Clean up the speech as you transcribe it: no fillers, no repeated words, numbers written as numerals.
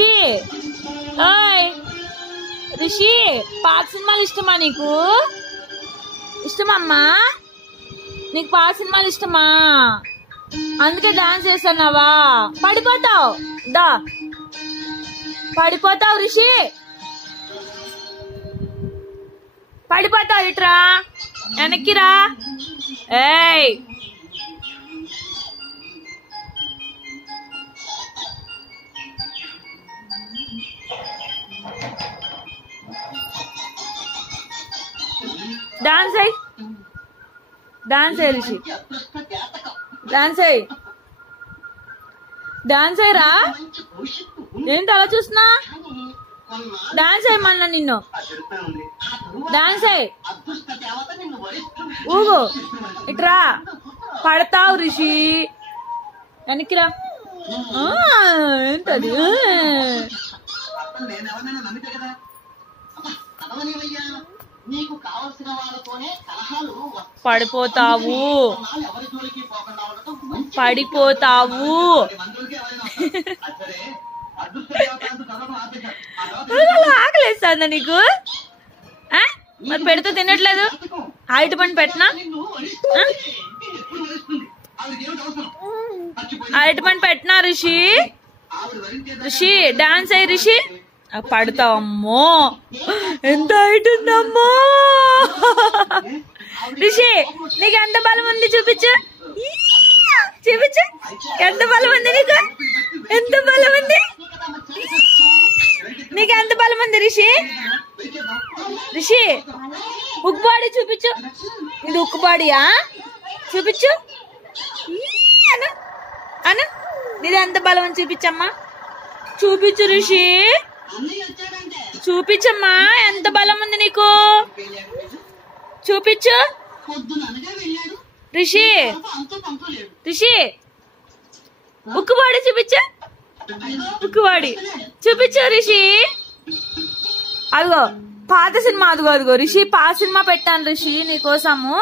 రిషి ఓయ్ రిషి పాత సినిమాలు ఇష్టమా నీకు? ఇష్టమమ్మా? నీకు పాత సినిమాలు ఇష్టమా? అందుకే డాన్స్ చేస్తున్నావా? పడిపోతావు, దా పడిపోతావు రిషి, పడిపోతావు. ఇట్రా వెనక్కిరా. ఏయ్ డాన్స్ అయ్యి, డాన్స్ అయ్యి రిషి, డాన్స్ అయ్యి, డాన్స్ అయ్యరా. ఏంటి అలా చూస్తున్నా? డాన్స్ అయ్యమన్నా నిన్ను, డాన్స్ అయ్యి, ఊగు, ఇట్రా. పడతావు రిషి, వెనక్కిరా. ఏంటది? పడిపోతావు, పడిపోతావు. ఆకలేస్తుందా నీకు? మరి పెడితే తినట్లేదు. హైట్ పని పెట్టనా? హైట్ పని పెట్టనా రిషి? రిషి డాన్స్ అయ్యి రిషి. పడతావమ్మో, ఎంత హైట్ ఉందమ్మో. రిషి నీకు ఎంత బలం ఉంది చూపించు, చూపించు. ఎంత బలం ఉంది నీకు? ఎంత బలం ఉంది నీకు? ఎంత బలం ఉంది రిషి? రిషి ఉక్కు బాడీ చూపించు. ఇది ఉక్కు బాడీయా? చూపించు అను, అను. నీది ఎంత బలం అని చూపించమ్మా, చూపించు రిషి, చూపించమ్మా. ఎంత బలం ఉంది నీకు? చూపించు రిషి. రిషి ఉక్కుబాడి చూపించు, ఉక్కుబాడి చూపించు రిషి. అదిగో పాత సినిమా, అదిగో అదిగో రిషి పాత సినిమా పెట్టాను రిషి నీకోసము.